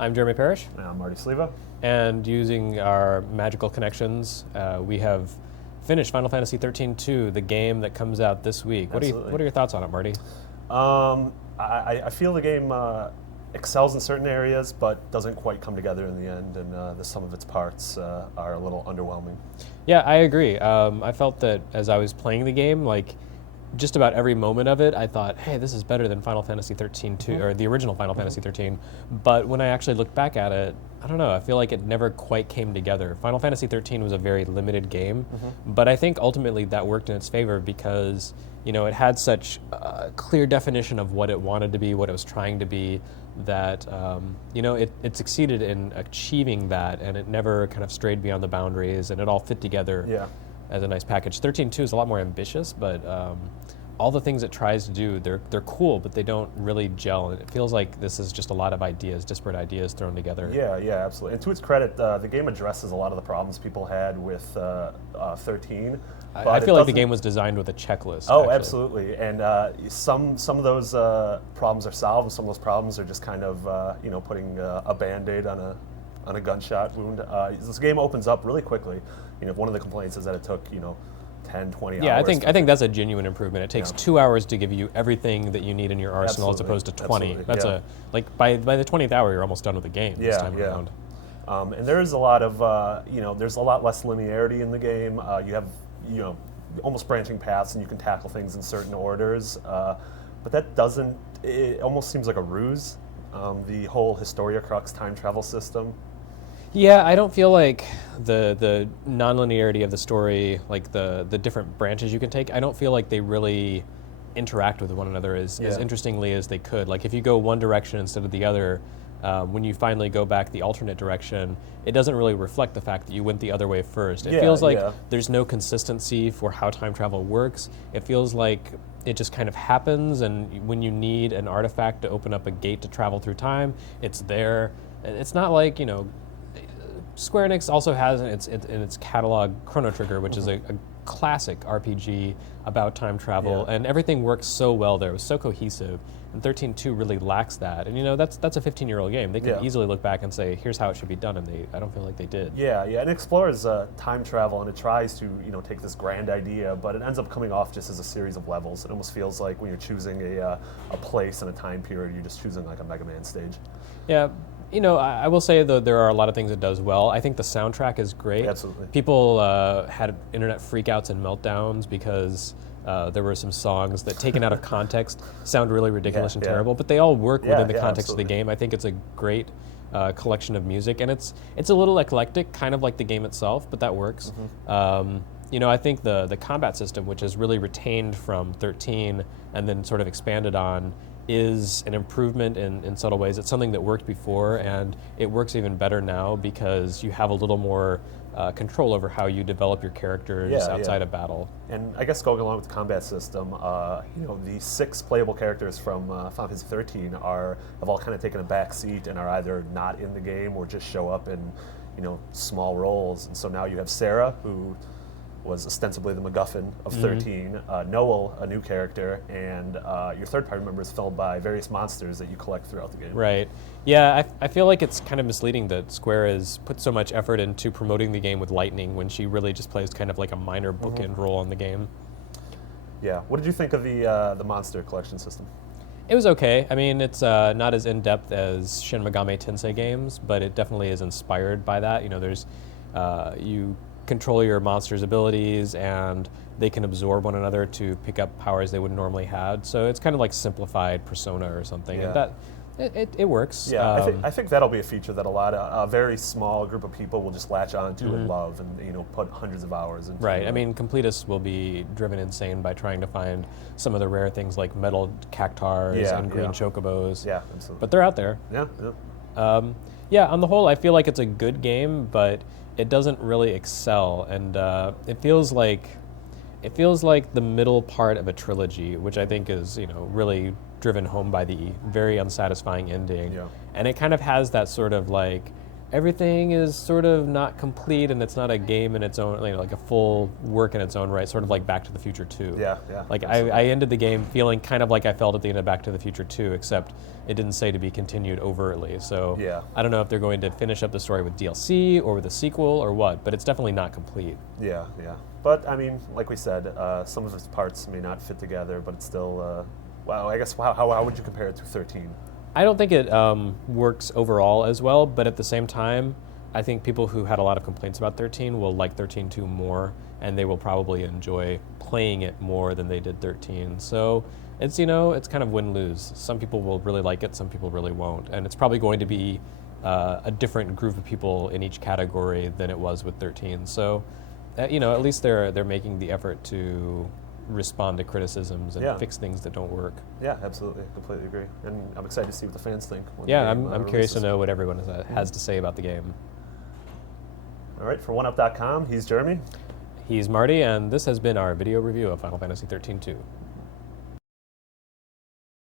I'm Jeremy Parish, And I'm Marty Sliva. and using our magical connections, we have finished Final Fantasy XIII-2, the game that comes out this week. What Absolutely. are your thoughts on it, Marty? I feel the game excels in certain areas, but doesn't quite come together in the end, and the sum of its parts are a little underwhelming. Yeah, I agree. I felt that as I was playing the game, like just about every moment of it, I thought, hey, this is better than Final Fantasy XIII-2, or the original Final Fantasy XIII. But when I actually look back at it, I don't know, I feel like it never quite came together. Final Fantasy XIII was a very limited game, but I think ultimately that worked in its favor because, you know, it had such a clear definition of what it wanted to be, what it was trying to be, that, you know, it succeeded in achieving that, and it never kind of strayed beyond the boundaries, and it all fit together as a nice package. XIII-2 is a lot more ambitious, but all the things it tries to do, they're cool, but they don't really gel. And it feels like this is just a lot of ideas, disparate ideas thrown together. Yeah, absolutely. And to its credit, the game addresses a lot of the problems people had with 13. I feel like the game was designed with a checklist. Oh, actually. absolutely. And some of those problems are solved, and some of those problems are just kind of putting a Band-Aid on a gunshot wound. This game opens up really quickly. You know, one of the complaints is that it took 10, 20 hours. Yeah, I think that's a genuine improvement. It takes 2 hours to give you everything that you need in your arsenal as opposed to 20. Absolutely. That's by the 20th hour, you're almost done with the game this time around. And there's a lot of there's a lot less linearity in the game. You have almost branching paths, and you can tackle things in certain orders. But that doesn't. It almost seems like a ruse. The whole Historia Crux time travel system. Yeah, I don't feel like the non-linearity of the story, like the different branches you can take, I don't feel like they really interact with one another as interestingly as they could. Like if you go one direction instead of the other, when you finally go back the alternate direction, it doesn't really reflect the fact that you went the other way first. It feels like there's no consistency for how time travel works. It feels like it just kind of happens, and when you need an artifact to open up a gate to travel through time, it's there. It's not like, Square Enix also has in its catalog Chrono Trigger, which is a classic RPG about time travel, and everything works so well there. It was so cohesive, and XIII-2 really lacks that. And that's a 15-year-old game. They could easily look back and say, here's how it should be done, and I don't feel like they did. Yeah, and it explores time travel, and it tries to take this grand idea, but it ends up coming off just as a series of levels. It almost feels like when you're choosing a place and a time period, you're just choosing like a Mega Man stage. Yeah. I will say that there are a lot of things it does well. I think the soundtrack is great. Absolutely. People had internet freakouts and meltdowns because there were some songs that, taken out of context, sound really ridiculous and terrible, but they all work within the context of the game. I think it's a great collection of music, and it's a little eclectic, kind of like the game itself, but that works. I think the combat system, which is really retained from 13 and then sort of expanded on, is an improvement in subtle ways. It's something that worked before, and it works even better now because you have a little more control over how you develop your characters outside of battle. And I guess going along with the combat system, the 6 playable characters from Final Fantasy 13 have all kind of taken a back seat and are either not in the game or just show up in small roles. And so now you have Sarah, who was ostensibly the MacGuffin of 13, Noel, a new character, and your third party member is filled by various monsters that you collect throughout the game. Right. Yeah, I feel like it's kind of misleading that Square has put so much effort into promoting the game with Lightning when she really just plays kind of like a minor bookend role in the game. Yeah. What did you think of the monster collection system? It was okay. I mean, it's not as in-depth as Shin Megami Tensei games, but it definitely is inspired by that. There's you control your monster's abilities, and they can absorb one another to pick up powers they wouldn't normally have. So it's kind of like simplified Persona or something. And that it works. Yeah, I think that'll be a feature that a very small group of people will just latch on to and love, and put hundreds of hours into. Right. I mean, completists will be driven insane by trying to find some of the rare things like metal cactars and green chocobos. Yeah, absolutely. But they're out there. Yeah. On the whole, I feel like it's a good game, but it doesn't really excel, and it feels like the middle part of a trilogy, which I think is really driven home by the very unsatisfying ending. And it kind of has that sort of like everything is sort of not complete, and it's not a game in its own, like a full work in its own right, sort of like Back to the Future 2. Yeah. Like I ended the game feeling kind of like I felt at the end of Back to the Future 2, except it didn't say to be continued overtly. So I don't know if they're going to finish up the story with DLC or with a sequel or what, but it's definitely not complete. Yeah. But I mean, like we said, some of its parts may not fit together, but it's still. Well, I guess how would you compare it to 13? I don't think it works overall as well, but at the same time, I think people who had a lot of complaints about 13 will like 13-2 more, and they will probably enjoy playing it more than they did 13. So it's, it's kind of win-lose. Some people will really like it, some people really won't, and it's probably going to be a different group of people in each category than it was with 13. So, at least they're making the effort to respond to criticisms and fix things that don't work. Yeah, absolutely. Completely agree. And I'm excited to see what the fans think. Yeah, I'm curious to know what everyone has to say about the game. All right, for OneUp.com, he's Jeremy. He's Marty, and this has been our video review of Final Fantasy XIII-2.